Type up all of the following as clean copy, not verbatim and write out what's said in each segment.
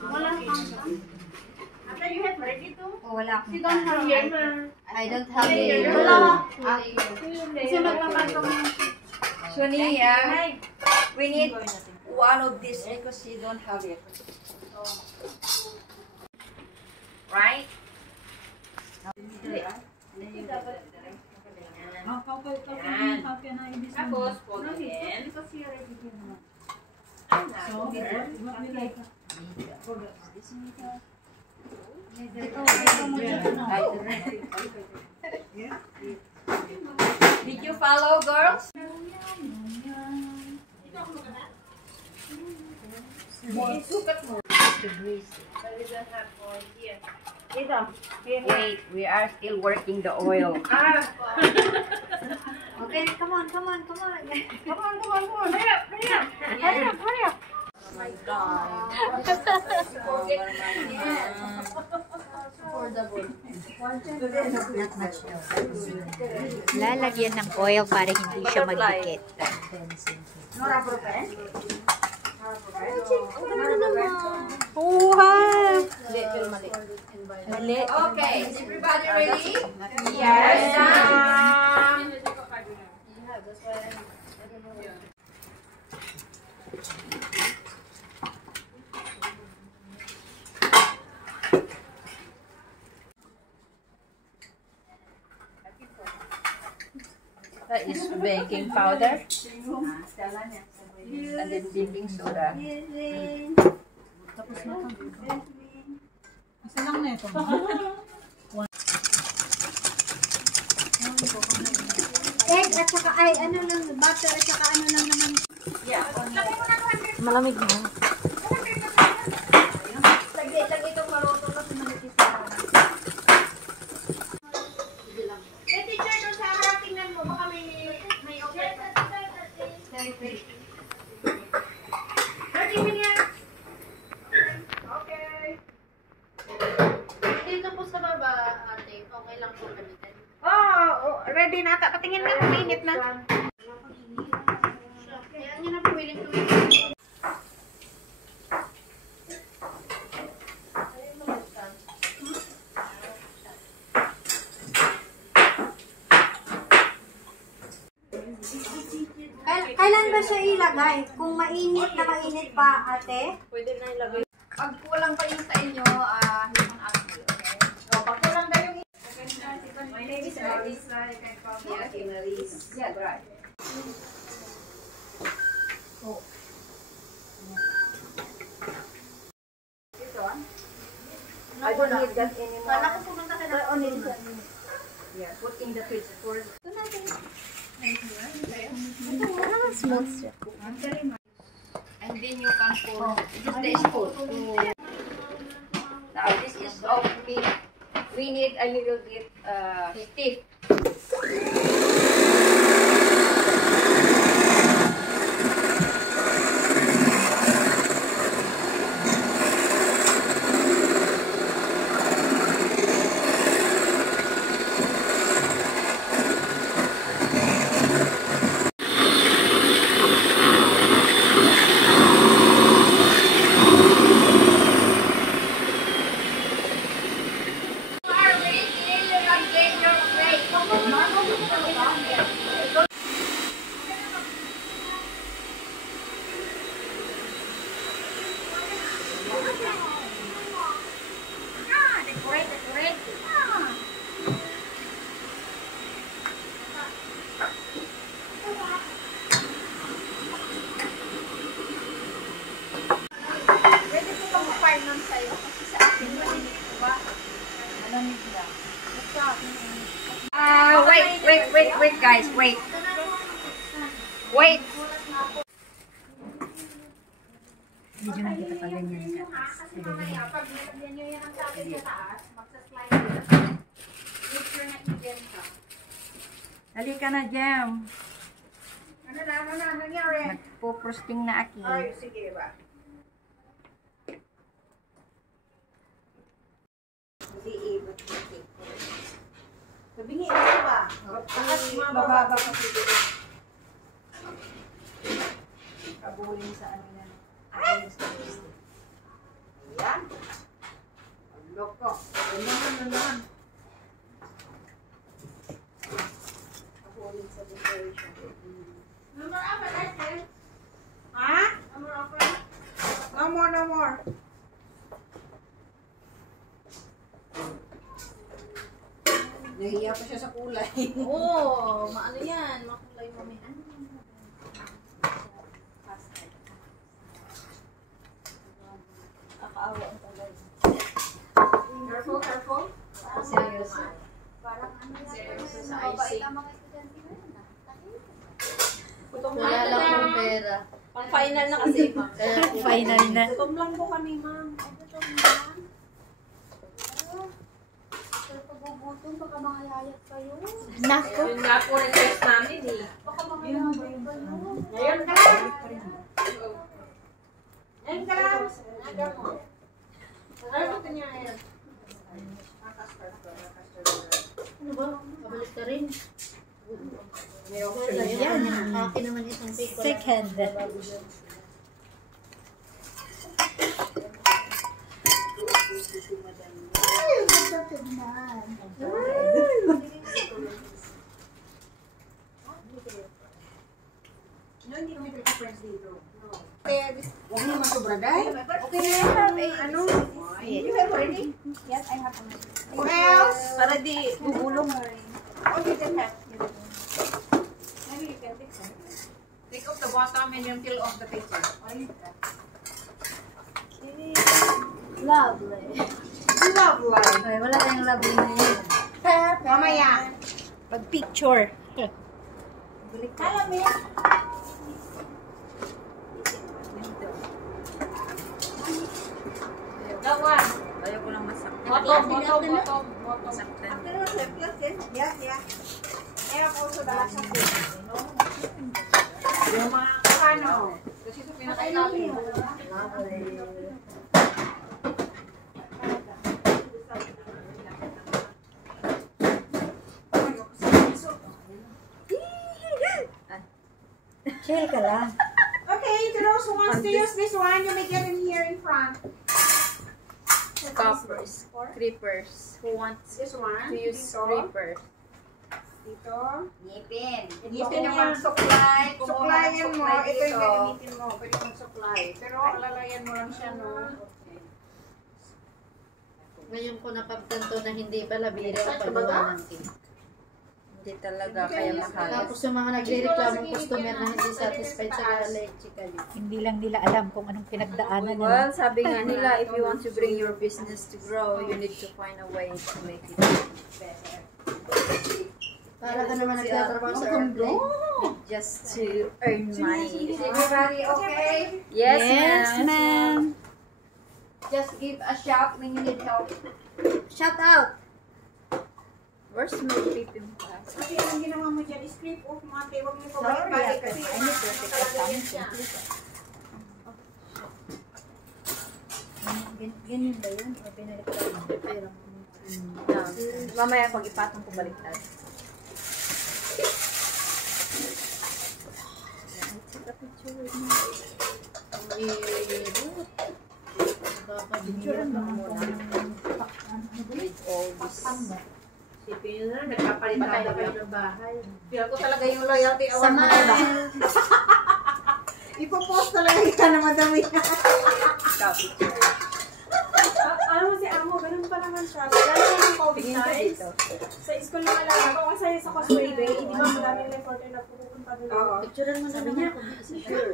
Wala kang. Ata, you have ready to? Oh, wala akong. You don't have here, ma. I don't have a. Wala. Kasi magpapantong. So, Nia, we need one of these because you don't have it. Right? Tapos, fold again. Did you follow, girls? Wait, we are still working the oil. Okay, come on. Come on. Hurry up. Oh my God. Lalagyan ng oil para hindi siya magdikit. Oh, mali. Okay, is everybody ready? Yes. That is baking powder and then baking soda. Isa lang na ito. Egg at saka ay ano lang butter at saka ano lang naman. Malamig na. Lagi itong maluto kasi manipis. Eh, teacher, doon sa harap tingnan mo, baka may open. 30 minutes. Okay. Dito po sa baba, ate, okay lang po gamitin. Oh, ready na ata. Patingin nga kung mainit na. Kaya nyo na po willing to wait. Kailan ba siya ilagay? Kung mainit na mainit pa, ate? Pwede na ilagay. Pag kulang pa yung sa inyo, yung apple, okay? O, pag kulang na yung My name is Marisa. Yeah, Marisa. Yeah, right. Oh. Ito, I don't need that anymore. Kala ko pumunta ka na. Yeah, put in the fridge first. Ito natin. Smooth siya. And then you can pour. This is the spoon. Now, this is of meat. We need a little bit stiff. Wait, guys, wait. Wait. Medyo nakita pa ganyan siya. Dali ka na, Jam. Ano na, nangyari? Nagpo-frosting na aki. Ay, sige ba? Sabingi, ito ba? Takas mababa kasi dito. Kabulin sa ano yan. Loko. Nandahan. Ako ulit sa decoration. Number apa, Dad? Ha? Number apa? No more, no more. Nahiya pa siya sa kulay. Oo, maano yan, makulay mami. Nakaawa ang tagay. Careful, careful. Seryoso. Parang ano yan. Seryoso sa Mabait IC. ang mga estudyante ngayon, ah. Wala lang akong pera. Pang final na kasi, ma'am. Final na. Gutom lang po kami, ma'am. Ay, gutom na. Pero pagbubutom, baka mangayayat kayo. Nako. Yun nga po request namin eh. Baka mangayayat kayo. Ngayon ka lang. Ngayon ka lang. Ano ba ito niya ngayon? Ano ba? Kabalik ka rin. May option na Yan, akin naman isang paper. Second. No, hindi kami friends dito. No. Huwag naman sobra dahil. Okay na yan. Ano? You have already? Yes, I have a Who else? Para di gugulong. Oh, you didn't have. Maybe you can fix it. Take off the bottom and then peel off the paper. Lovely. Lovely. Ay, wala tayong lovely na yun. Mamaya. Pag-picture. Malamig. That one. Ayaw ko lang masak. Bottom. Saktan. Yeah, yeah. I have also the last one. Yung mga ano. Kasi ito pinaka-ilalim. Chill ka lang. Okay, to those who wants to use this one, you may get in here in front. Coppers. Creepers. Who wants This one. to use Dito. creepers? Dito. Ngipin. Ngipin Ito yan. yung supply. Suklayan mo. Ito yung dito. gagamitin mo. Pwede mong supply. Pero alalayan mo lang siya, no? Ngayon ko napagtanto na hindi pala biro ang paggawa ng cake. Hindi talaga kaya mahal. Tapos yung mga nagre-reklamong customer na hindi satisfied sa electrical. Hindi lang nila alam kung anong pinagdaanan nila. Well, sabi nga nila, if you want to bring your business to grow, you need to find a way to make it better. Para ka naman nagtatrabaho sa airplane just to earn money. Everybody okay? Yes, ma'am. ma'am. Just give a shout when you need help. Shout out! Where's my pipim class? Kasi ang ginawa mo dyan is scrape off mo ate. Huwag mo pabalik-balik kasi I need to take talaga yan siya. Ganyan ba yun? O pinalitan mo? Mamaya pag ipatong ko baliktad. Take a picture with me. Picture mo muna. With all this. Sipin na, nagpapalit tayo ng bahay. Feel ko talaga yung loyalty award Sama. mo diba? Ipopost talaga yan na madami. Ano mo si Amo, ganun pa naman siya. Lalo na yung COVID times. Sa school na alaga ko, kasi sa Causeway Bay, di ba madaming reporter na pupunta doon. Oo. Picturean mo sabi niya.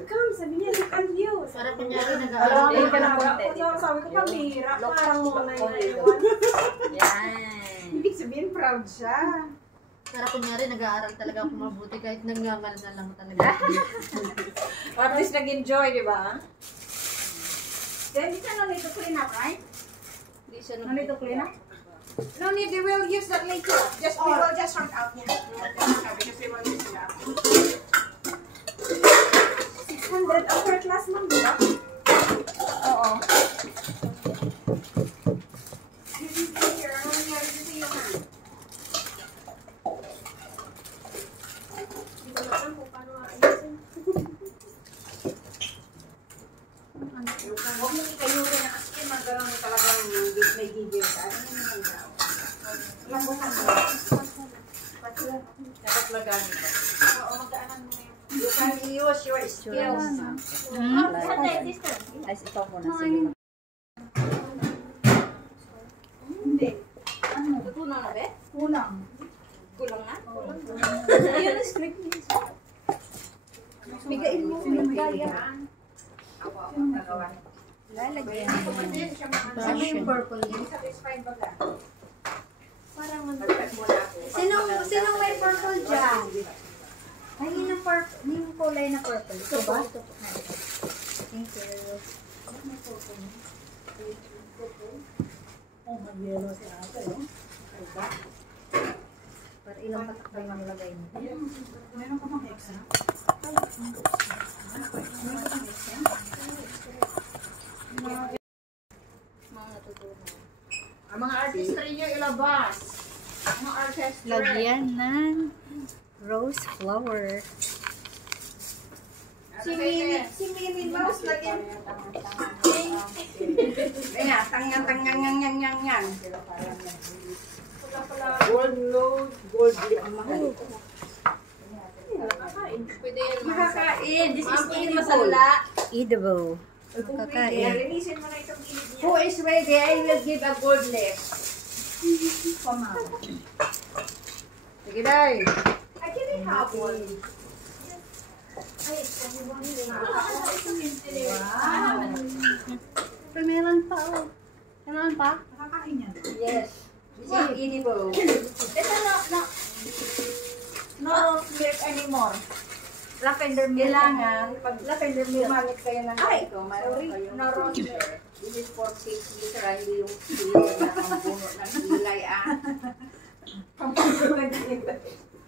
Come, sabi niya, look and view. Para kunyari Alam nag-aaral ka lang konti. sabi ko, pambihira. Look, Parang look, muna look, yung look. naiwan. Yan. Ibig sabihin, proud siya. Para kunyari nag-aaral talaga ako mabuti kahit nangangal na lang talaga. Or at least nag-enjoy, di ba? Then, di ka no need to clean up, right? Hindi siya No need to clean up? No need, we will use that later. Just, we will just sort out here. Because we will use that. 600 ang per class, ma'am, di ba? Oo. This is here. Ano nangyari dito yung hand? Hindi ko alam kung paano ayusin. Huwag mo ikayuri na kasi magalang talagang may gigil ka. Ano naman daw? Ilang buwan mo? Dapat lagaan ito. Oo, magdaanan mo yun. You can use your skills. Ay, ito muna. Sige. Hindi. Kulang na, be? Kulang. Kulang na? Ayun ang script niya. Bigain mo. Bigaya. Ako, nagawa. Lalagyan mo. Ano yung purple niya? Satisfied ba ka? Parang Mag-prep muna ako. Sinong may purple dyan? Ay, yun ang purple. Yung kulay na purple. Ito ba? Thank you. Oh, mag-yellow si ate, oh. Para ilang patakbay ang lagay mo. Meron ka bang exam? Mga natutunan. Ang mga artistry niyo ilabas. Ang mga artistry. Lagyan ng rose flower. Si Minnie Mouse lagyan. Kaya, tangan. Gold load, gold ang mahal. Pwede yun Makakain. This is Ma'am, in masala. Edible. Kakain. Linisin mo na itong gilid niya. Who is ready? I will give a gold left. Sige, day. I can have one. Wow. Meron pa, oh. Meron pa? Nakakain yan. Yes. This is edible. Ito no milk anymore. Lavender milk. Kailangan, pag Lavender milk. gumamit kayo ng Ay, ito, mayroon sorry, kayong no rose milk. This is for safety, sir. Hindi yung silo na ang puno ng kilay,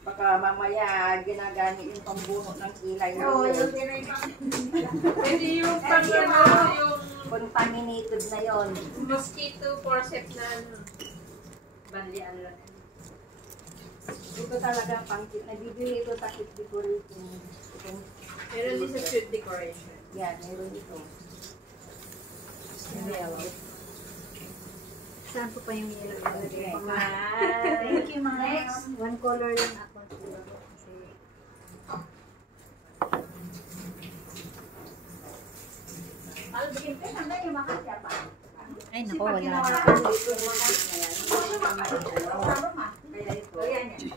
Baka mamaya ginagamit yung pambuno ng kilay Oo, mo. yung Hindi yung yung Contaminated na yon. mosquito forceps na banlian lang. Ito talaga pangkit. Nabibili ito takip decorating. Pero this is cute decoration. Yan, meron ito. Yellow. Saan po pa yung yellow? Okay. Thank you, Ma'am. Next. One color lang ako. Kasi Alvin, saan na yung makasya pa? ay, naku, wala na. Kaya ito. Ayan yan.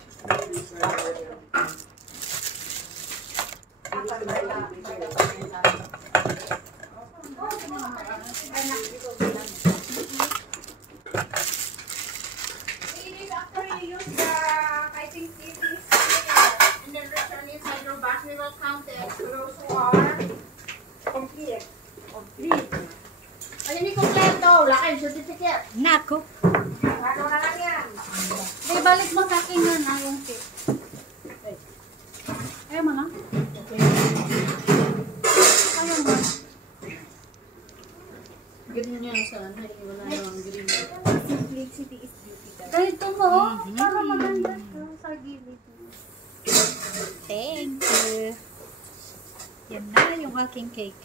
It is after you use the, I think this is, and then return inside your box, we will count it. Those who are complete. Ayun yung kompleto, laki yung certificate. Naku. Ano na lang yan? Ay, balik mo sa akin yun, yung cake. Ayaw mo na? Ayaw mo. Ganyan niya sana. Wala namang green. Simplicity is beauty. Ganito mo, para maganda siya sa gilid mo. Thank you. Yan na yung aking cake.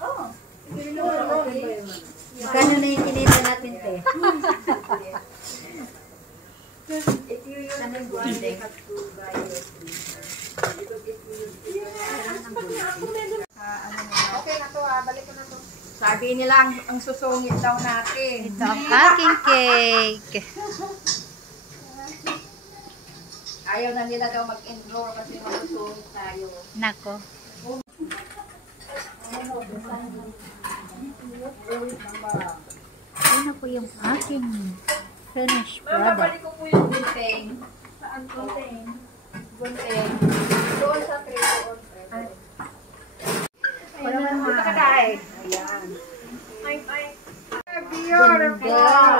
Oh. Magkano na yung kinita natin, te? If you use the gold, you have to buy your freezer. Because if you use Okay na to, balik ko na to. sabi nila, ang susungit daw natin. Ito ang aking cake. Ayaw na nila daw mag-enroll kasi masusungit tayo. Nako. Yan na po yung aking finished Ma'am, product. babalik ko po yung gunting. Saan contain? Gunting. Doon sa tray doon. Wala naman mga kadaig. Ayan. Ay. Beautiful.